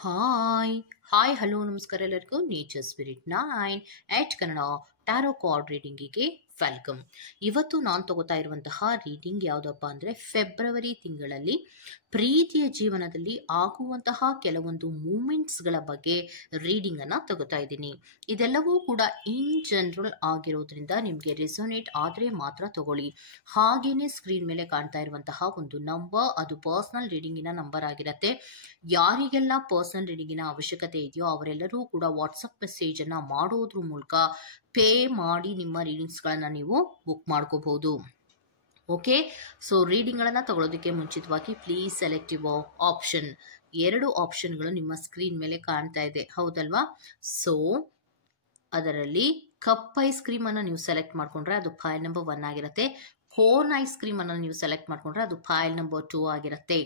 Hi hi hello ನಮಸ್ಕಾರ ಎಲ್ಲರಿಗೂ nature spirit 9 ಎಟ್ Kannada tarot card ರೀಡಿಂಗಿಗೆ welcome. ಇವತ್ತು ನಾನು ತಗೋತಾ ಇರುವಂತಹ ರೀಡಿಂಗ್ ಯಾವುದಪ್ಪ ಅಂದರೆ ಫೆಬ್ರವರಿ ತಿಂಗಳಲ್ಲಿ ಪ್ರೀತಿಯ ಜೀವನದಲ್ಲಿ ಆಗುವಂತಹ ಕೆಲವೊಂದು ಮೂಮೆಂಟ್ಸ್ಗಳ ಬಗ್ಗೆ ರೀಡಿಂಗನ್ನು ತಗೋತಾ ಇದ್ದೀನಿ. ಇದೆಲ್ಲವೂ ಕೂಡ ಇನ್ ಜನರಲ್ ಆಗಿರೋದ್ರಿಂದ ನಿಮಗೆ ರೆಸೊನೇಟ್ ಆದರೆ ಮಾತ್ರ ತಗೊಳ್ಳಿ. ಹಾಗೇನೆ ಸ್ಕ್ರೀನ್ ಮೇಲೆ ಕಾಣ್ತಾ ಇರುವಂತಹ ಒಂದು ನಂಬರ್, ಅದು ಪರ್ಸನಲ್ ರೀಡಿಂಗಿನ ನಂಬರ್ ಆಗಿರುತ್ತೆ. ಯಾರಿಗೆಲ್ಲ ಪರ್ಸನಲ್ ರೀಡಿಂಗಿನ ಅವಶ್ಯಕತೆ ಇದೆಯೋ ಅವರೆಲ್ಲರೂ ಕೂಡ ವಾಟ್ಸಪ್ ಮೆಸೇಜನ್ನು ಮಾಡೋದ್ರ ಮೂಲಕ ಪೇ ಮಾಡಿ ನಿಮ್ಮ ರೀಡಿಂಗ್ಸ್ಗಳನ್ನು ನೀವು ಬುಕ್ ಮಾಡ್ಕೋಬಹುದು. ಓಕೆ, ಸೊ ರೀಡಿಂಗ್ಗಳನ್ನು ತಗೊಳ್ಳೋದಕ್ಕೆ ಮುಂಚಿತವಾಗಿ ಪ್ಲೀಸ್ ಸೆಲೆಕ್ಟ್ ಯುವರ್ ಆಪ್ಷನ್. 2 ಆಪ್ಷನ್ಗಳು ನಿಮ್ಮ ಸ್ಕ್ರೀನ್ ಮೇಲೆ ಕಾಣ್ತಾ ಇದೆ, ಹೌದಲ್ವಾ? ಸೊ ಅದರಲ್ಲಿ ಕಪ್ ಐಸ್ ಕ್ರೀಮ್ ಅನ್ನು ನೀವು ಸೆಲೆಕ್ಟ್ ಮಾಡ್ಕೊಂಡ್ರೆ ಅದು ಫೈಲ್ ನಂಬರ್ 1 ಆಗಿರುತ್ತೆ. ಕೋನ್ ಐಸ್ ಕ್ರೀಮ್ ಅನ್ನು ನೀವು ಸೆಲೆಕ್ಟ್ ಮಾಡ್ಕೊಂಡ್ರೆ ಅದು ಫೈಲ್ ನಂಬರ್ 2 ಆಗಿರುತ್ತೆ.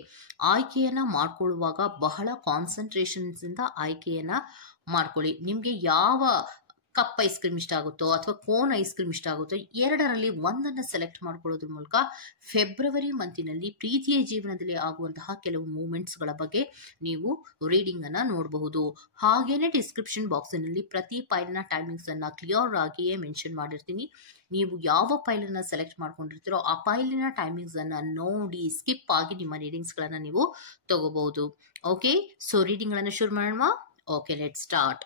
ಆಯ್ಕೆಯನ್ನ ಮಾಡ್ಕೊಳ್ಳುವಾಗ ಬಹಳ ಕಾನ್ಸಂಟ್ರೇಷನ್ಸ್ ಇಂದ ಆಯ್ಕೆಯನ್ನ ಮಾಡ್ಕೊಳ್ಳಿ. ನಿಮ್ಗೆ ಯಾವ ಕಪ್ ಐಸ್ ಕ್ರೀಮ್ ಇಷ್ಟ ಆಗುತ್ತೋ ಅಥವಾ ಕೋನ್ ಐಸ್ ಕ್ರೀಮ್ ಇಷ್ಟ ಆಗುತ್ತೋ, 2ರಲ್ಲಿ ಒಂದನ್ನು ಸೆಲೆಕ್ಟ್ ಮಾಡ್ಕೊಳ್ಳೋದ್ರ ಮೂಲಕ ಫೆಬ್ರವರಿ ಮಂತಿನಲ್ಲಿ ಪ್ರೀತಿಯ ಜೀವನದಲ್ಲಿ ಆಗುವಂತಹ ಕೆಲವು ಮೂಮೆಂಟ್ಸ್ಗಳ ಬಗ್ಗೆ ನೀವು ರೀಡಿಂಗ್ ಅನ್ನ ನೋಡಬಹುದು. ಹಾಗೇನೆ ಡಿಸ್ಕ್ರಿಪ್ಷನ್ ಬಾಕ್ಸಿನಲ್ಲಿ ಪ್ರತಿ ಫೈಲ್ನ ಟೈಮಿಂಗ್ಸ್ ಅನ್ನ ಕ್ಲಿಯರ್ ಆಗಿಯೇ ಮೆನ್ಷನ್ ಮಾಡಿರ್ತೀನಿ. ನೀವು ಯಾವ ಫೈಲನ್ನ ಸೆಲೆಕ್ಟ್ ಮಾಡ್ಕೊಂಡಿರ್ತೀರೋ ಆ ಫೈಲಿನ ಟೈಮಿಂಗ್ಸ್ ಅನ್ನ ನೋಡಿ ಸ್ಕಿಪ್ ಆಗಿ ನಿಮ್ಮ ರೀಡಿಂಗ್ಸ್ಗಳನ್ನ ನೀವು ತಗೋಬಹುದು. ಓಕೆ, ಸೊ ರೀಡಿಂಗ್ ಗಳನ್ನ ಶುರು ಮಾಡೋಣ. Okay, let start.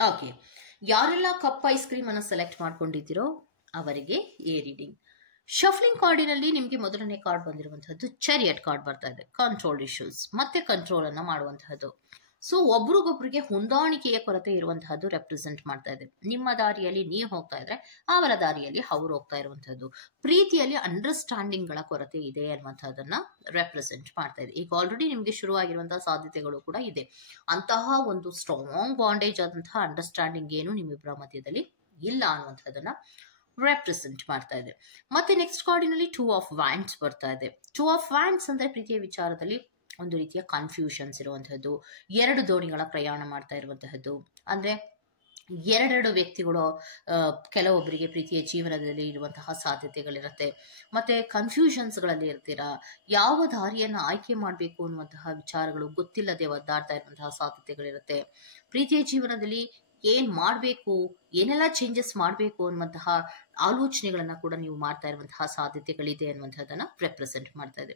ಓಕೆ, ಯಾರೆಲ್ಲ ಕಪ್ ಐಸ್ ಕ್ರೀಮ್ ಅನ್ನು ಸೆಲೆಕ್ಟ್ ಮಾಡ್ಕೊಂಡಿದ್ದೀರೋ ಅವರಿಗೆ ಈ ರೀಡಿಂಗ್. ಶಫ್ಲಿಂಗ್ ಕಾರ್ಡಿನಲ್ಲಿ ನಿಮಗೆ ಮೊದಲನೇ ಕಾರ್ಡ್ ಬಂದಿರುವಂತಹದ್ದು ಚಾರಿಯಟ್ ಕಾರ್ಡ್ ಬರ್ತಾ ಇದೆ. ಕಂಟ್ರೋಲ್ ಇಶ್ಯೂಸ್ ಮತ್ತೆ ಕಂಟ್ರೋಲ್ ಅನ್ನ ಮಾಡುವಂತಹದ್ದು. ಸೊ ಒಬ್ರಿಗೊಬ್ರಿಗೆ ಹೊಂದಾಣಿಕೆಯ ಕೊರತೆ ಇರುವಂತಹದ್ದು ರೆಪ್ರೆಸೆಂಟ್ ಮಾಡ್ತಾ ಇದೆ. ನಿಮ್ಮ ದಾರಿಯಲ್ಲಿ ನೀವು ಹೋಗ್ತಾ ಇದ್ರೆ ಅವರ ದಾರಿಯಲ್ಲಿ ಅವರು ಹೋಗ್ತಾ ಇರುವಂತಹದ್ದು. ಪ್ರೀತಿಯಲ್ಲಿ ಅಂಡರ್ಸ್ಟ್ಯಾಂಡಿಂಗ್ ಗಳ ಕೊರತೆ ಇದೆ ಅನ್ನುವಂಥದ್ದನ್ನ ರೆಪ್ರೆಸೆಂಟ್ ಮಾಡ್ತಾ ಇದೆ. ಈಗ ಆಲ್ರೆಡಿ ನಿಮಗೆ ಶುರುವಾಗಿರುವಂತಹ ಸಾಧ್ಯತೆಗಳು ಕೂಡ ಇದೆ. ಅಂತಹ ಒಂದು ಸ್ಟ್ರಾಂಗ್ ಬಾಂಡೇಜ್ ಆದಂತಹ ಅಂಡರ್ಸ್ಟ್ಯಾಂಡಿಂಗ್ ಏನು ನಿಮ್ಮಿಬ್ಬರ ಮಧ್ಯದಲ್ಲಿ ಇಲ್ಲ ಅನ್ನುವಂಥದ್ದನ್ನ ರೆಪ್ರೆಸೆಂಟ್ ಮಾಡ್ತಾ ಇದೆ. ಮತ್ತೆ ನೆಕ್ಸ್ಟ್ ಕಾರ್ಡಿನಲ್ಲಿ 2 ಆಫ್ ವ್ಯಾಂಡ್ಸ್ ಬರ್ತಾ ಇದೆ. 2 ಆಫ್ ವ್ಯಾಂಡ್ಸ್ ಅಂದ್ರೆ ಪ್ರೀತಿಯ ವಿಚಾರದಲ್ಲಿ ಒಂದು ರೀತಿಯ ಕನ್ಫ್ಯೂಷನ್ಸ್ ಇರುವಂತಹದ್ದು, 2 ದೋಣಿಗಳ ಪ್ರಯಾಣ ಮಾಡ್ತಾ ಇರುವಂತಹದ್ದು. ಅಂದ್ರೆ 2 ವ್ಯಕ್ತಿಗಳು ಕೆಲವೊಬ್ಬರಿಗೆ ಪ್ರೀತಿಯ ಜೀವನದಲ್ಲಿ ಇರುವಂತಹ ಸಾಧ್ಯತೆಗಳಿರುತ್ತೆ. ಮತ್ತೆ ಕನ್ಫ್ಯೂಷನ್ಸ್ಗಳಲ್ಲಿ ಇರ್ತೀರಾ. ಯಾವ ದಾರಿಯನ್ನು ಆಯ್ಕೆ ಮಾಡಬೇಕು ಅನ್ನುವಂತಹ ವಿಚಾರಗಳು ಗೊತ್ತಿಲ್ಲದೆ ಒದ್ದಾಡ್ತಾ ಇರುವಂತಹ ಸಾಧ್ಯತೆಗಳಿರುತ್ತೆ. ಪ್ರೀತಿಯ ಜೀವನದಲ್ಲಿ ಏನ್ ಮಾಡಬೇಕು, ಏನೆಲ್ಲ ಚೇಂಜಸ್ ಮಾಡಬೇಕು ಅನ್ನುವಂತಹ ಆಲೋಚನೆಗಳನ್ನ ಕೂಡ ನೀವು ಮಾಡ್ತಾ ಇರುವಂತಹ ಸಾಧ್ಯತೆಗಳಿದೆ ಅನ್ನುವಂಥದ್ದನ್ನ ರೆಪ್ರೆಸೆಂಟ್ ಮಾಡ್ತಾ ಇದೆ.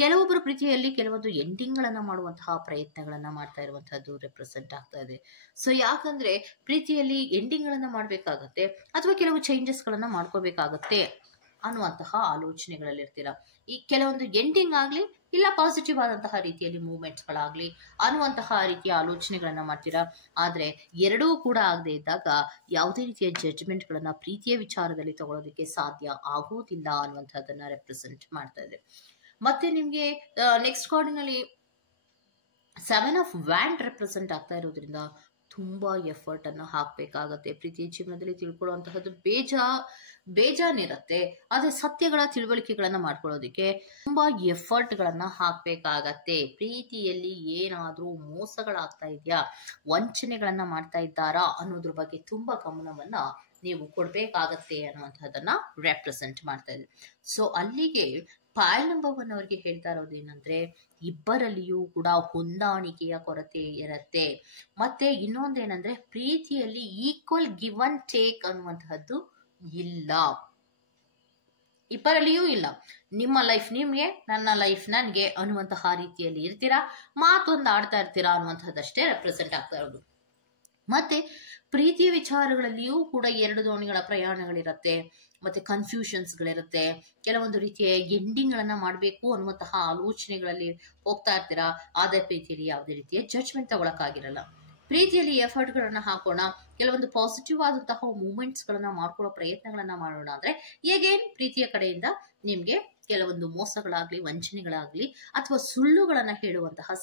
ಕೆಲವೊಬ್ಬರು ಪ್ರೀತಿಯಲ್ಲಿ ಕೆಲವೊಂದು ಎಂಡಿಂಗ್ ಗಳನ್ನ ಮಾಡುವಂತಹ ಪ್ರಯತ್ನಗಳನ್ನ ಮಾಡ್ತಾ ಇರುವಂತಹದ್ದು ರೆಪ್ರೆಸೆಂಟ್ ಆಗ್ತಾ ಇದೆ. ಸೊ ಯಾಕಂದ್ರೆ ಪ್ರೀತಿಯಲ್ಲಿ ಎಂಡಿಂಗ್ ಗಳನ್ನ ಮಾಡ್ಬೇಕಾಗತ್ತೆ ಅಥವಾ ಕೆಲವು ಚೇಂಜಸ್ ಗಳನ್ನ ಮಾಡ್ಕೋಬೇಕಾಗತ್ತೆ ಅನ್ನುವಂತಹ ಆಲೋಚನೆಗಳಲ್ಲಿ ಇರ್ತೀರಾ. ಈ ಕೆಲವೊಂದು ಎಂಡಿಂಗ್ ಆಗ್ಲಿ ಇಲ್ಲ ಪಾಸಿಟಿವ್ ಆದಂತಹ ರೀತಿಯಲ್ಲಿ ಮೂವ್ಮೆಂಟ್ಸ್ ಗಳಾಗ್ಲಿ ಅನ್ನುವಂತಹ ರೀತಿಯ ಆಲೋಚನೆಗಳನ್ನ ಮಾಡ್ತೀರಾ. ಆದ್ರೆ ಎರಡೂ ಕೂಡ ಆಗದೆ ಇದ್ದಾಗ ಯಾವುದೇ ರೀತಿಯ ಜಡ್ಜ್ಮೆಂಟ್ ಗಳನ್ನ ಪ್ರೀತಿಯ ವಿಚಾರದಲ್ಲಿ ತಗೊಳ್ಳೋದಕ್ಕೆ ಸಾಧ್ಯ ಆಗೋದಿಲ್ಲ ಅನ್ನುವಂಥದ್ದನ್ನ ರೆಪ್ರೆಸೆಂಟ್ ಮಾಡ್ತಾ ಇದೆ. ಮತ್ತೆ ನಿಮ್ಗೆ ನೆಕ್ಸ್ಟ್ ಕಾರ್ಡಿನಲ್ಲಿ 7 ಆಫ್ ವ್ಯಾಂಡ್ ರೆಪ್ರೆಸೆಂಟ್ ಆಗ್ತಾ ಇರೋದ್ರಿಂದ ತುಂಬಾ ಎಫರ್ಟ್ ಅನ್ನು ಹಾಕ್ಬೇಕಾಗತ್ತೆ. ಪ್ರೀತಿಯ ಜೀವನದಲ್ಲಿ ತಿಳ್ಕೊಳ್ಳುವಂತಹದ್ದು ಬೇಜಾನಿರತ್ತೆ. ಆದ್ರೆ ಸತ್ಯಗಳ ತಿಳುವಳಿಕೆಗಳನ್ನ ಮಾಡ್ಕೊಳ್ಳೋದಕ್ಕೆ ತುಂಬಾ ಎಫರ್ಟ್ ಗಳನ್ನ ಹಾಕ್ಬೇಕಾಗತ್ತೆ. ಪ್ರೀತಿಯಲ್ಲಿ ಏನಾದ್ರೂ ಮೋಸಗಳಾಗ್ತಾ ಇದೆಯಾ, ವಂಚನೆಗಳನ್ನ ಮಾಡ್ತಾ ಇದ್ದಾರಾ ಅನ್ನೋದ್ರ ಬಗ್ಗೆ ತುಂಬಾ ಗಮನವನ್ನ ನೀವು ಕೊಡ್ಬೇಕಾಗತ್ತೆ ಅನ್ನುವಂಥದ್ದನ್ನ ರೆಪ್ರೆಸೆಂಟ್ ಮಾಡ್ತಾ ಇದೆ. ಸೊ ಅಲ್ಲಿಗೆ ಫೈಲ್ ನಂಬರ್ 1 ಅವರಿಗೆ ಹೇಳ್ತಾ ಇರೋದು ಏನಂದ್ರೆ ಇಬ್ಬರಲ್ಲಿಯೂ ಕೂಡ ಹೊಂದಾಣಿಕೆಯ ಕೊರತೆ ಇರತ್ತೆ. ಮತ್ತೆ ಇನ್ನೊಂದೇನಂದ್ರೆ ಪ್ರೀತಿಯಲ್ಲಿ ಈಕ್ವಲ್ ಗಿವ್ ಅಂಡ್ ಟೇಕ್ ಅನ್ನುವಂತಹದ್ದು ಇಲ್ಲ, ಇಬ್ಬರಲ್ಲಿಯೂ ಇಲ್ಲ. ನಿಮ್ಮ ಲೈಫ್ ನಿಮ್ಗೆ, ನನ್ನ ಲೈಫ್ ನನ್ಗೆ ಅನ್ನುವಂತಹ ರೀತಿಯಲ್ಲಿ ಇರ್ತೀರಾ, ಮಾತೊಂದು ಆಡ್ತಾ ಇರ್ತೀರಾ ಅನ್ನುವಂಥದ್ದಷ್ಟೇ ರೆಪ್ರೆಸೆಂಟ್ ಆಗ್ತಾ ಇರೋದು. ಮತ್ತೆ ಪ್ರೀತಿಯ ವಿಚಾರಗಳಲ್ಲಿಯೂ ಕೂಡ 2 ದೋಣಿಗಳ ಪ್ರಯಾಣಗಳಿರುತ್ತೆ. ಮತ್ತೆ ಕನ್ಫ್ಯೂಷನ್ಸ್ ಗಳಿರುತ್ತೆ. ಕೆಲವೊಂದು ರೀತಿಯ ಎಂಡಿಂಗ್ ಗಳನ್ನ ಮಾಡಬೇಕು ಅನ್ನುವಂತಹ ಆಲೋಚನೆಗಳಲ್ಲಿ ಹೋಗ್ತಾ ಇರ್ತೀರಾ. ಆದ್ರೆ ಪ್ರೀತಿಯಲ್ಲಿ ಯಾವುದೇ ರೀತಿಯ ಜಡ್ಜ್ಮೆಂಟ್ ತಗೊಳಕ್ಕಾಗಿರಲ್ಲ. ಪ್ರೀತಿಯಲ್ಲಿ ಎಫರ್ಟ್ ಗಳನ್ನ ಹಾಕೋಣ, ಕೆಲವೊಂದು ಪಾಸಿಟಿವ್ ಆದಂತಹ ಮೂವ್ಮೆಂಟ್ಸ್ ಗಳನ್ನ ಮಾಡ್ಕೊಳ್ಳೋ ಪ್ರಯತ್ನಗಳನ್ನ ಮಾಡೋಣ ಅಂದ್ರೆ ಹೇಗೇನ್ ಪ್ರೀತಿಯ ಕಡೆಯಿಂದ ನಿಮ್ಗೆ ಕೆಲವೊಂದು ಮೋಸಗಳಾಗ್ಲಿ ವಂಚನೆಗಳಾಗ್ಲಿ ಅಥವಾ ಸುಳ್ಳುಗಳನ್ನ ಹೇಳುವಂತಹ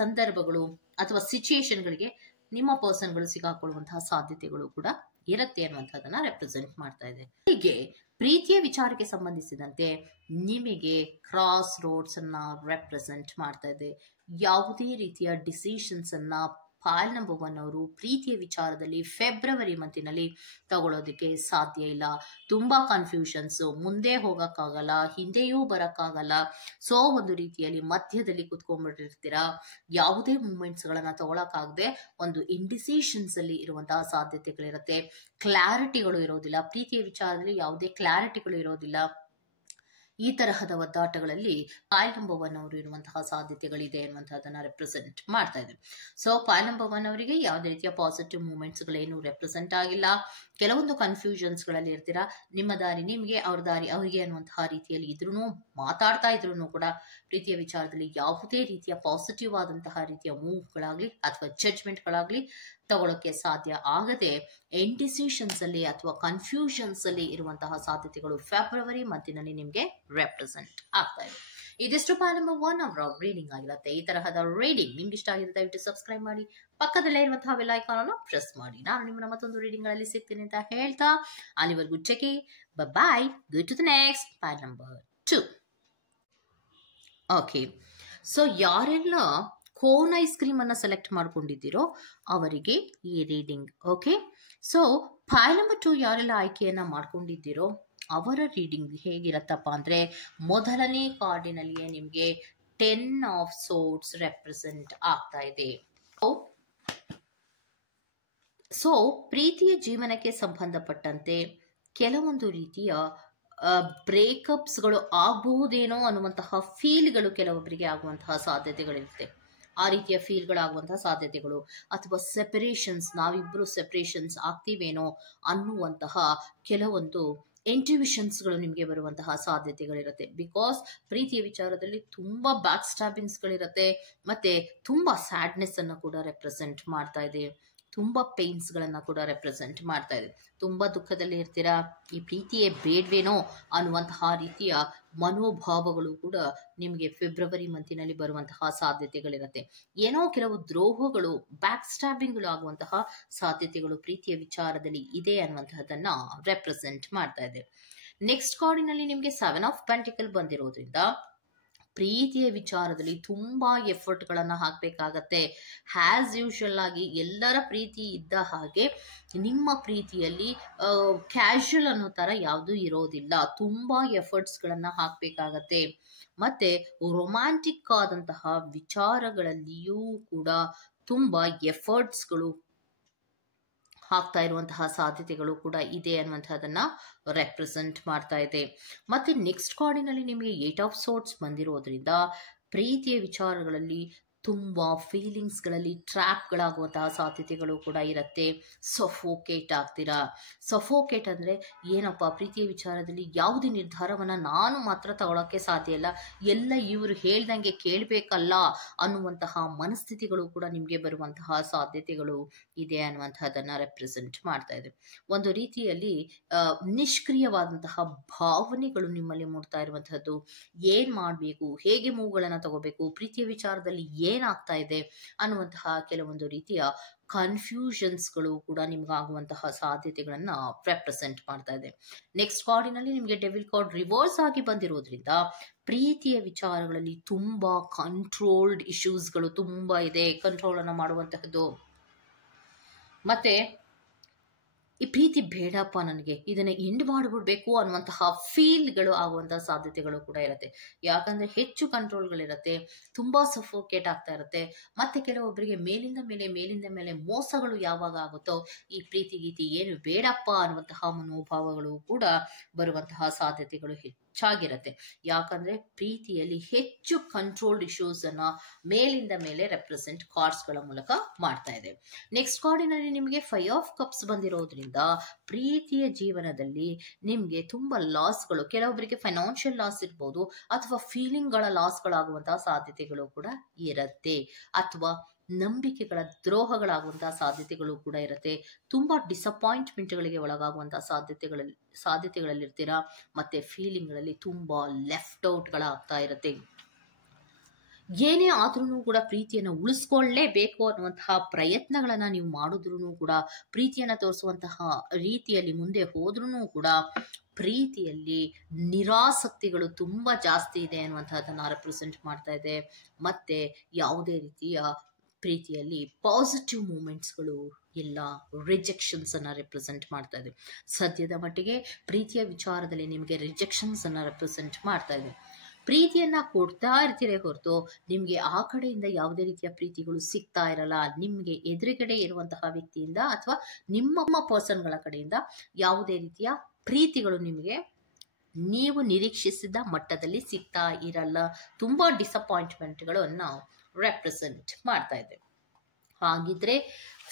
ಸಂದರ್ಭಗಳು ಅಥವಾ ಸಿಚುಯೇಷನ್ಗಳಿಗೆ ನಿಮ್ಮ ಪರ್ಸನ್ಗಳು ಸಿಗಾಕೊಳ್ಳುವಂತಹ ಸಾಧ್ಯತೆಗಳು ಕೂಡ ಇರುತ್ತೆ ಅನ್ನುವಂಥದ್ದನ್ನ ರೆಪ್ರೆಸೆಂಟ್ ಮಾಡ್ತಾ ಇದೆ. ಹೀಗೆ ಪ್ರೀತಿಯ ವಿಚಾರಕ್ಕೆ ಸಂಬಂಧಿಸಿದಂತೆ ನಿಮಗೆ ಕ್ರಾಸ್ ರೋಡ್ಸ್ ಅನ್ನ ರೆಪ್ರೆಸೆಂಟ್ ಮಾಡ್ತಾ ಇದೆ. ಯಾವುದೇ ರೀತಿಯ ಡಿಸಿಷನ್ಸ್ ಅನ್ನ ಫೈಲ್ ನಂಬರ್ 1 ಅವರು ಪ್ರೀತಿಯ ವಿಚಾರದಲ್ಲಿ ಫೆಬ್ರವರಿ ಮಂತಿನಲ್ಲಿ ತಗೊಳ್ಳೋದಕ್ಕೆ ಸಾಧ್ಯ ಇಲ್ಲ. ತುಂಬಾ ಕನ್ಫ್ಯೂಷನ್ಸ್, ಮುಂದೆ ಹೋಗಕ್ಕಾಗಲ್ಲ, ಹಿಂದೆಯೂ ಬರಕ್ಕಾಗಲ್ಲ. ಸೊ ಒಂದು ರೀತಿಯಲ್ಲಿ ಮಧ್ಯದಲ್ಲಿ ಕುತ್ಕೊಂಡ್ಬಿಟ್ಟಿರ್ತೀರಾ. ಯಾವುದೇ ಮೂಮೆಂಟ್ಸ್ ಗಳನ್ನ ತಗೊಳಕ್ಕಾಗದೆ ಒಂದು ಇಂಡಿಸಿಷನ್ಸ್ ಅಲ್ಲಿ ಇರುವಂತಹ ಸಾಧ್ಯತೆಗಳಿರುತ್ತೆ. ಕ್ಲಾರಿಟಿಗಳು ಇರೋದಿಲ್ಲ. ಪ್ರೀತಿಯ ವಿಚಾರದಲ್ಲಿ ಯಾವುದೇ ಕ್ಲಾರಿಟಿಗಳು ಇರೋದಿಲ್ಲ. ಈ ತರಹದ ಒದ್ದಾಟಗಳಲ್ಲಿ ಫೈಲ್ ನಂಬರ್ 1 ಅವರು ಇರುವಂತಹ ಸಾಧ್ಯತೆಗಳಿದೆ ಅನ್ನುವಂಥದ್ದನ್ನ ರೆಪ್ರೆಸೆಂಟ್ ಮಾಡ್ತಾ ಇದೆ. ಸೊ ಫೈಲ್ ನಂಬರ್ 1 ಅವರಿಗೆ ಯಾವುದೇ ರೀತಿಯ ಪಾಸಿಟಿವ್ ಮೂಮೆಂಟ್ಸ್ ಗಳೇನು ರೆಪ್ರೆಸೆಂಟ್ ಆಗಿಲ್ಲ. ಕೆಲವೊಂದು ಕನ್ಫ್ಯೂಷನ್ಸ್ ಗಳಲ್ಲಿ ಇರ್ತೀರಾ. ನಿಮ್ಮ ದಾರಿ ನಿಮ್ಗೆ, ಅವ್ರ ದಾರಿ ಅವರಿಗೆ ಅನ್ನುವಂತಹ ರೀತಿಯಲ್ಲಿ ಇದ್ರೂ ಮಾತಾಡ್ತಾ ಇದ್ರು ಕೂಡ ಪ್ರೀತಿಯ ವಿಚಾರದಲ್ಲಿ ಯಾವುದೇ ರೀತಿಯ ಪಾಸಿಟಿವ್ ಆದಂತಹ ರೀತಿಯ ಮೂವ್ಗಳಾಗ್ಲಿ ಅಥವಾ ಜಡ್ಜ್ಮೆಂಟ್ಗಳಾಗ್ಲಿ ತಗೊಳ್ಳೋಕೆ ಸಾಧ್ಯ ಆಗದೆ ಇಂಡಿಸಿಷನ್ಸ್ ಅಲ್ಲಿ ಅಥವಾ ಕನ್ಫ್ಯೂಷನ್ಸ್ ಅಲ್ಲಿ ಇರುವಂತಹ ಸಾಧ್ಯತೆಗಳು ಫೆಬ್ರವರಿ ಮಂತಿನಲ್ಲಿ ನಿಮ್ಗೆ ರೆಪ್ರೆಸೆಂಟ್ ಆಗ್ತಾ ಇದೆ. ಇದಿಷ್ಟು ಫೈಲ್ ನಂಬರ್ 1 ಅವರ ರೀಡಿಂಗ್ ಆಗಿರುತ್ತೆ. ಈ ತರಹದ ರೀಡಿಂಗ್ ನಿಮ್ಗೆ ಇಷ್ಟ ಆಗಿದೆ ದಯವಿಟ್ಟು ಸಬ್ಸ್ಕ್ರೈಬ್ ಮಾಡಿ, ಪಕ್ಕದಲ್ಲೇ ಇರುವಂತಹ ಬೆಲ್ ಐಕಾನ್ ಅನ್ನು ಪ್ರೆಸ್ ಮಾಡಿ. ನಾನು ನಿಮ್ಮನ್ನ ಮತ್ತೊಂದು ರೀಡಿಂಗ್ ಗಳಲ್ಲಿ ಸಿಗ್ತೀನಿ ಅಂತ ಹೇಳ್ತಾ ಅಲ್ಲಿವರೆಗೂ ಚೆಕಿ bye. Go to the next file number 2. Okay, so ಯಾರೆಲ್ಲ ಕೋನ್ ಐಸ್ ಕ್ರೀಮ್ ಅನ್ನ ಸೆಲೆಕ್ಟ್ ಮಾಡ್ಕೊಂಡಿದ್ದೀರೋ ಅವರಿಗೆ ಈ reading. Okay, so file number 2 ಯಾರೆಲ್ಲ ಆಯ್ಕೆಯನ್ನ ಮಾಡ್ಕೊಂಡಿದ್ದೀರೋ ಅವರ ರೀಡಿಂಗ್ ಹೇಗಿರತ್ತಪ್ಪ ಅಂದ್ರೆ, ಮೊದಲನೇ ಕಾರ್ಡಿನಲ್ಲಿಯೇ ನಿಮ್ಗೆ 10 ಆಫ್ ಸೋರ್ಡ್ಸ್ ರೆಪ್ರೆಸೆಂಟ್ ಆಗ್ತಾ ಇದೆ. ಸೊ ಪ್ರೀತಿಯ ಜೀವನಕ್ಕೆ ಸಂಬಂಧಪಟ್ಟಂತೆ ಕೆಲವೊಂದು ರೀತಿಯ ಬ್ರೇಕಪ್ಸ್ಗಳು ಆಗಬಹುದೇನೋ ಅನ್ನುವಂತಹ ಫೀಲ್ಗಳು ಕೆಲವೊಬ್ಬರಿಗೆ ಆಗುವಂತಹ ಸಾಧ್ಯತೆಗಳಿರುತ್ತೆ. ಆ ರೀತಿಯ ಫೀಲ್ಗಳಾಗುವಂತಹ ಸಾಧ್ಯತೆಗಳು ಅಥವಾ ಸೆಪರೇಷನ್ಸ್, ನಾವಿಬ್ರು ಸೆಪರೇಷನ್ಸ್ ಆಗ್ತೀವೇನೋ ಅನ್ನುವಂತಹ ಕೆಲವೊಂದು ಇಂಟ್ಯೂಷನ್ಸ್ಗಳು ನಿಮಗೆ ಬರುವಂತಹ ಸಾಧ್ಯತೆಗಳಿರುತ್ತೆ. ಬಿಕಾಸ್ ಪ್ರೀತಿಯ ವಿಚಾರದಲ್ಲಿ ತುಂಬಾ ಬ್ಯಾಕ್ ಸ್ಟಾಬಿಂಗ್ಸ್ಗಳಿರುತ್ತೆ ಮತ್ತೆ ತುಂಬಾ ಸ್ಯಾಡ್ನೆಸ್ ಅನ್ನು ಕೂಡ ರೆಪ್ರೆಸೆಂಟ್ ಮಾಡ್ತಾ ಇದೆ. ತುಂಬಾ ಪೇನ್ಸ್ ಗಳನ್ನ ಕೂಡ ರೆಪ್ರೆಸೆಂಟ್ ಮಾಡ್ತಾ ಇದೆ. ತುಂಬಾ ದುಃಖದಲ್ಲಿ ಇರ್ತೀರಾ. ಈ ಪ್ರೀತಿಯೇ ಬೇಡ್ವೇನೋ ಅನ್ನುವಂತಹ ರೀತಿಯ ಮನೋಭಾವಗಳು ಕೂಡ ನಿಮಗೆ ಫೆಬ್ರವರಿ ಮಂತಿನಲ್ಲಿ ಬರುವಂತಹ ಸಾಧ್ಯತೆಗಳಿರುತ್ತೆ. ಏನೋ ಕೆಲವು ದ್ರೋಹಗಳು, ಬ್ಯಾಕ್ ಸ್ಟಾಬಿಂಗ್ಗಳು ಆಗುವಂತಹ ಸಾಧ್ಯತೆಗಳು ಪ್ರೀತಿಯ ವಿಚಾರದಲ್ಲಿ ಇದೆ ಅನ್ನುವಂತಹದನ್ನ ರೆಪ್ರೆಸೆಂಟ್ ಮಾಡ್ತಾ ಇದೆ. ನೆಕ್ಸ್ಟ್ ಕಾರ್ಡಿನಲ್ಲಿ ನಿಮಗೆ 7 ಆಫ್ ಪೆಂಟಿಕಲ್ ಬಂದಿರೋದ್ರಿಂದ ಪ್ರೀತಿಯ ವಿಚಾರದಲ್ಲಿ ತುಂಬಾ ಎಫರ್ಟ್ ಗಳನ್ನ ಹಾಕ್ಬೇಕಾಗತ್ತೆ. ಹ್ಯಾಸ್ ಯೂಶುವಲ್ ಆಗಿ ಎಲ್ಲರ ಪ್ರೀತಿ ಇದ್ದ ಹಾಗೆ ನಿಮ್ಮ ಪ್ರೀತಿಯಲ್ಲಿ ಕ್ಯಾಶುವಲ್ ಅನ್ನೋ ತರ ಯಾವುದು ಇರೋದಿಲ್ಲ. ತುಂಬಾ ಎಫರ್ಟ್ಸ್ ಗಳನ್ನ ಹಾಕ್ಬೇಕಾಗತ್ತೆ. ಮತ್ತೆ ರೊಮ್ಯಾಂಟಿಕ್ ಆದಂತಹ ವಿಚಾರಗಳಲ್ಲಿಯೂ ಕೂಡ ತುಂಬಾ ಎಫರ್ಟ್ಸ್ಗಳು ಹಾಕ್ತಾ ಇರುವಂತಹ ಸಾಧ್ಯತೆಗಳು ಕೂಡ ಇದೆ ಅನ್ನುವಂಥದ್ದನ್ನ ರೆಪ್ರೆಸೆಂಟ್ ಮಾಡ್ತಾ ಇದೆ. ಮತ್ತೆ ನೆಕ್ಸ್ಟ್ ಕಾರ್ಡಿನಲ್ಲಿ ನಿಮಗೆ 8 ಆಫ್ ಸೋರ್ಡ್ಸ್ ಬಂದಿರೋದ್ರಿಂದ ಪ್ರೀತಿಯ ವಿಚಾರಗಳಲ್ಲಿ ತುಂಬಾ ಫೀಲಿಂಗ್ಸ್ಗಳಲ್ಲಿ ಟ್ರ್ಯಾಪ್ಗಳಾಗುವಂತಹ ಸಾಧ್ಯತೆಗಳು ಕೂಡ ಇರುತ್ತೆ. ಸಫೋಕೇಟ್ ಆಗ್ತೀರಾ. ಸಫೋಕೇಟ್ ಅಂದ್ರೆ ಏನಪ್ಪ, ಪ್ರೀತಿಯ ವಿಚಾರದಲ್ಲಿ ಯಾವುದೇ ನಿರ್ಧಾರವನ್ನ ನಾನು ಮಾತ್ರ ತಗೊಳಕ್ಕೆ ಸಾಧ್ಯ ಇಲ್ಲ, ಎಲ್ಲ ಇವರು ಹೇಳ್ದಂಗೆ ಕೇಳಬೇಕಲ್ಲ ಅನ್ನುವಂತಹ ಮನಸ್ಥಿತಿಗಳು ಕೂಡ ನಿಮಗೆ ಬರುವಂತಹ ಸಾಧ್ಯತೆಗಳು ಇದೆ ಅನ್ನುವಂತಹದನ್ನ ರೆಪ್ರೆಸೆಂಟ್ ಮಾಡ್ತಾ ಇದೆ. ಒಂದು ರೀತಿಯಲ್ಲಿ ನಿಷ್ಕ್ರಿಯವಾದಂತಹ ಭಾವನೆಗಳು ನಿಮ್ಮಲ್ಲಿ ಮೂಡ್ತಾ ಇರುವಂತಹದ್ದು. ಏನ್ ಮಾಡ್ಬೇಕು, ಹೇಗೆ ಮೂವ್ಗಳನ್ನ ತಗೋಬೇಕು, ಪ್ರೀತಿಯ ವಿಚಾರದಲ್ಲಿ ಏನಾಗ್ತಾ ಇದೆ ಅನ್ನುವಂತಹ ಕೆಲವೊಂದು ರೀತಿಯ ಕನ್ಫ್ಯೂಷನ್ಸ್ಗಳು ಕೂಡ ನಿಮ್ಗಾಗುವಂತಹ ಸಾಧ್ಯತೆಗಳನ್ನ ರೆಪ್ರೆಸೆಂಟ್ ಮಾಡ್ತಾ ಇದೆ. ನೆಕ್ಸ್ಟ್ ಕಾರ್ಡಿನಲ್ಲಿ ನಿಮಗೆ ಡೆವಿಲ್ ಕಾರ್ಡ್ ರಿವರ್ಸ್ ಆಗಿ ಬಂದಿರೋದ್ರಿಂದ ಪ್ರೀತಿಯ ವಿಚಾರಗಳಲ್ಲಿ ತುಂಬಾ ಕಂಟ್ರೋಲ್ಡ್ ಇಶ್ಯೂಸ್ಗಳು ತುಂಬಾ ಇದೆ. ಕಂಟ್ರೋಲ್ ಅನ್ನ ಮಾಡುವಂತಹದ್ದು ಮತ್ತೆ ಈ ಪ್ರೀತಿ ಬೇಡಪ್ಪ, ನನಗೆ ಇದನ್ನ ಎಂಡ್ ಮಾಡಿಬಿಡ್ಬೇಕು ಅನ್ನುವಂತಹ ಫೀಲ್ಗಳು ಆಗುವಂತಹ ಸಾಧ್ಯತೆಗಳು ಕೂಡ ಇರುತ್ತೆ. ಯಾಕಂದ್ರೆ ಹೆಚ್ಚು ಕಂಟ್ರೋಲ್ಗಳಿರುತ್ತೆ, ತುಂಬಾ ಸಫೋಕೇಟ್ ಆಗ್ತಾ ಇರುತ್ತೆ. ಮತ್ತೆ ಕೆಲವೊಬ್ಬರಿಗೆ ಮೇಲಿಂದ ಮೇಲೆ ಮೋಸಗಳು ಯಾವಾಗ ಆಗುತ್ತೋ ಈ ಪ್ರೀತಿ ಗೀತಿ ಏನು ಬೇಡಪ್ಪ ಅನ್ನುವಂತಹ ಮನೋಭಾವಗಳು ಕೂಡ ಬರುವಂತಹ ಸಾಧ್ಯತೆಗಳು ಹೆಚ್ಚಾಗಿರುತ್ತೆ. ಯಾಕಂದ್ರೆ ಪ್ರೀತಿಯಲ್ಲಿ ಹೆಚ್ಚು ಕಂಟ್ರೋಲ್ಡ್ ಇಶ್ಯೂಸ್ ಅನ್ನ ಮೇಲಿಂದ ಮೇಲೆ ರೆಪ್ರೆಸೆಂಟ್ ಕಾರ್ಡ್ಸ್ ಗಳ ಮೂಲಕ ಮಾಡ್ತಾ ಇದೆ. ನೆಕ್ಸ್ಟ್ ಕಾರ್ಡಿನಲ್ಲಿ ನಿಮಗೆ 5 ಆಫ್ ಕಪ್ಸ್ ಬಂದಿರೋದ್ರಿಂದ ಪ್ರೀತಿಯ ಜೀವನದಲ್ಲಿ ನಿಮ್ಗೆ ತುಂಬಾ ಲಾಸ್ಗಳು, ಕೆಲವೊಬ್ಬರಿಗೆ ಫೈನಾನ್ಷಿಯಲ್ ಲಾಸ್ ಇರ್ಬೋದು ಅಥವಾ ಫೀಲಿಂಗ್ ಗಳ ಲಾಸ್ಗಳಾಗುವಂತಹ ಸಾಧ್ಯತೆಗಳು ಕೂಡ ಇರುತ್ತೆ. ಅಥವಾ ನಂಬಿಕೆಗಳ ದ್ರೋಹಗಳಾಗುವಂತಹ ಸಾಧ್ಯತೆಗಳು ಕೂಡ ಇರುತ್ತೆ. ತುಂಬಾ ಡಿಸಪಾಯಿಂಟ್ಮೆಂಟ್ಗಳಿಗೆ ಒಳಗಾಗುವಂತಹ ಸಾಧ್ಯತೆಗಳಲ್ಲಿರ್ತೀರಾ. ಮತ್ತೆ ಫೀಲಿಂಗ್ಗಳಲ್ಲಿ ತುಂಬಾ ಲೆಫ್ಟ್ ಔಟ್ಗಳಾಗ್ತಾ ಇರುತ್ತೆ. ಏನೇ ಆದ್ರೂ ಕೂಡ ಪ್ರೀತಿಯನ್ನ ಉಳಿಸ್ಕೊಳ್ಳೇಬೇಕು ಅನ್ನುವಂತಹ ಪ್ರಯತ್ನಗಳನ್ನ ನೀವು ಮಾಡಿದ್ರು ಕೂಡ, ಪ್ರೀತಿಯನ್ನ ತೋರಿಸುವಂತಹ ರೀತಿಯಲ್ಲಿ ಮುಂದೆ ಹೋದ್ರೂ ಕೂಡ ಪ್ರೀತಿಯಲ್ಲಿ ನಿರಾಸಕ್ತಿಗಳು ತುಂಬಾ ಜಾಸ್ತಿ ಇದೆ ಅನ್ನುವಂತಹದನ್ನ ರೆಪ್ರೆಸೆಂಟ್ ಮಾಡ್ತಾ ಇದೆ. ಮತ್ತೆ ಯಾವುದೇ ರೀತಿಯ ಪ್ರೀತಿಯಲ್ಲಿ ಪಾಸಿಟಿವ್ ಮೂಮೆಂಟ್ಸ್ಗಳು ಇಲ್ಲ, ರಿಜೆಕ್ಷನ್ಸ್ ಅನ್ನ ರೆಪ್ರೆಸೆಂಟ್ ಮಾಡ್ತಾ ಇದೆ. ಸದ್ಯದ ಮಟ್ಟಿಗೆ ಪ್ರೀತಿಯ ವಿಚಾರದಲ್ಲಿ ನಿಮಗೆ ರಿಜೆಕ್ಷನ್ಸ್ ಅನ್ನ ರೆಪ್ರೆಸೆಂಟ್ ಮಾಡ್ತಾ ಇದೆ. ಪ್ರೀತಿಯನ್ನ ಕೊಡ್ತಾ ಇರ್ತೀರೇ ಹೊರತು ನಿಮ್ಗೆ ಆ ಕಡೆಯಿಂದ ಯಾವುದೇ ರೀತಿಯ ಪ್ರೀತಿಗಳು ಸಿಗ್ತಾ ಇರಲ್ಲ. ನಿಮ್ಗೆ ಎದುರುಗಡೆ ಇರುವಂತಹ ವ್ಯಕ್ತಿಯಿಂದ ಅಥವಾ ನಿಮ್ಮ ಪರ್ಸನ್ಗಳ ಕಡೆಯಿಂದ ಯಾವುದೇ ರೀತಿಯ ಪ್ರೀತಿಗಳು ನಿಮಗೆ ನೀವು ನಿರೀಕ್ಷಿಸಿದ ಮಟ್ಟದಲ್ಲಿ ಸಿಗ್ತಾ ಇರಲ್ಲ. ತುಂಬಾ ಡಿಸಪಾಯಿಂಟ್ಮೆಂಟ್ಗಳನ್ನು ರೆಪ್ರೆಸೆಂಟ್ ಮಾಡ್ತಾ ಇದೆ. ಹಾಗಿದ್ರೆ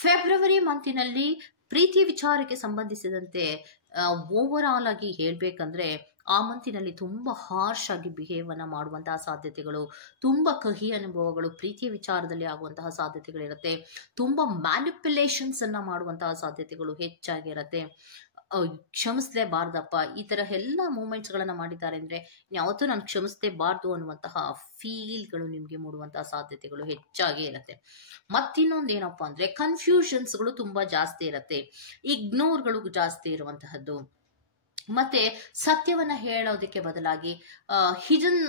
ಫೆಬ್ರವರಿ ಮಂತಿನಲ್ಲಿ ಪ್ರೀತಿ ವಿಚಾರಕ್ಕೆ ಸಂಬಂಧಿಸಿದಂತೆ ಓವರ್ ಆಲ್ ಆಗಿ ಹೇಳ್ಬೇಕಂದ್ರೆ ಆ ಮಂತಿನಲ್ಲಿ ತುಂಬಾ ಹಾರ್ಶ್ ಆಗಿ ಬಿಹೇವ್ ಅನ್ನ ಮಾಡುವಂತಹ ಸಾಧ್ಯತೆಗಳು, ತುಂಬಾ ಕಹಿ ಅನುಭವಗಳು ಪ್ರೀತಿಯ ವಿಚಾರದಲ್ಲಿ ಆಗುವಂತಹ ಸಾಧ್ಯತೆಗಳಿರುತ್ತೆ. ತುಂಬಾ ಮ್ಯಾನಿಪ್ಯುಲೇಷನ್ಸ್ ಅನ್ನ ಮಾಡುವಂತಹ ಸಾಧ್ಯತೆಗಳು ಹೆಚ್ಚಾಗಿರುತ್ತೆ. ಕ್ಷಮಿಸಲೇಬಾರ್ದಪ್ಪ, ಈ ತರ ಎಲ್ಲ ಮೂಮೆಂಟ್ಸ್ ಗಳನ್ನ ಮಾಡಿದ್ದಾರೆ ಅಂದ್ರೆ ಯಾವತ್ತೂ ನಾನು ಕ್ಷಮಿಸಲೇಬಾರ್ದು ಅನ್ನುವಂತಹ ಫೀಲ್ಗಳು ನಿಮ್ಗೆ ಮೂಡುವಂತಹ ಸಾಧ್ಯತೆಗಳು ಹೆಚ್ಚಾಗಿ ಇರುತ್ತೆ. ಮತ್ತಿನ್ನೊಂದು ಏನಪ್ಪಾ ಅಂದ್ರೆ ಕನ್ಫ್ಯೂಷನ್ಸ್ ಗಳು ತುಂಬಾ ಜಾಸ್ತಿ ಇರುತ್ತೆ, ಇಗ್ನೋರ್ಗಳು ಜಾಸ್ತಿ ಇರುವಂತಹದ್ದು, ಮತ್ತೆ ಸತ್ಯವನ್ನ ಹೇಳೋದಕ್ಕೆ ಬದಲಾಗಿ ಹಿಡನ್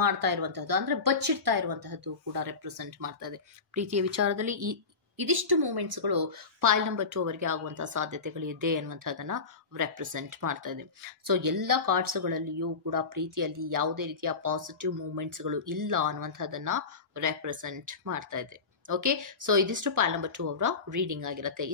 ಮಾಡ್ತಾ ಇರುವಂತಹದ್ದು, ಅಂದ್ರೆ ಬಚ್ಚಿಡ್ತಾ ಇರುವಂತಹದ್ದು ಕೂಡ ರೆಪ್ರೆಸೆಂಟ್ ಮಾಡ್ತಾ ಇದೆ. ಪ್ರೀತಿಯ ವಿಚಾರದಲ್ಲಿ ಇದಿಷ್ಟು ಮೂಮೆಂಟ್ಸ್ಗಳು ಪಾಯಿಲ್ ನಂಬರ್ 2 ಅವರಿಗೆ ಆಗುವಂತಹ ಸಾಧ್ಯತೆಗಳಿದೆ ಅನ್ನುವಂಥದ್ದನ್ನ ರೆಪ್ರೆಸೆಂಟ್ ಮಾಡ್ತಾ ಇದೆ. ಸೊ ಎಲ್ಲ ಕಾರ್ಡ್ಸ್ಗಳಲ್ಲಿಯೂ ಕೂಡ ಪ್ರೀತಿಯಲ್ಲಿ ಯಾವುದೇ ರೀತಿಯ ಪಾಸಿಟಿವ್ ಮೂಮೆಂಟ್ಸ್ಗಳು ಇಲ್ಲ ಅನ್ನುವಂಥದ್ದನ್ನ ರೆಪ್ರೆಸೆಂಟ್ ಮಾಡ್ತಾ ಇದೆ. ಓಕೆ, ಸೊ ಇದಿಷ್ಟು ಪಾಯಿಲ್ ನಂಬರ್ 2 ಅವರ ರೀಡಿಂಗ್ ಆಗಿರುತ್ತೆ.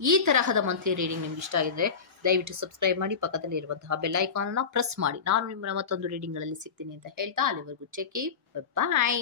ಈ ತರಹದ ಮಂತ್ಲಿ ರೀಡಿಂಗ್ ನಿಮ್ಗೆ ಇಷ್ಟ ಆಗಿದ್ರೆ ದಯವಿಟ್ಟು ಸಬ್ಸ್ಕ್ರೈಬ್ ಮಾಡಿ, ಪಕ್ಕದಲ್ಲಿ ಇರುವಂತಹ ಬೆಲ್ ಐಕಾನ್ ಪ್ರೆಸ್ ಮಾಡಿ. ನಾನು ನಿಮ್ಮನ್ನ ಮತ್ತೊಂದು ರೀಡಿಂಗ್ ಗಳಲ್ಲಿ ಸಿಗ್ತೀನಿ ಅಂತ ಹೇಳ್ತಾ ಅಲ್ಲಿವರೆಗೂ ಟೇಕ್ ಕೇರ್, ಬಾಯ್.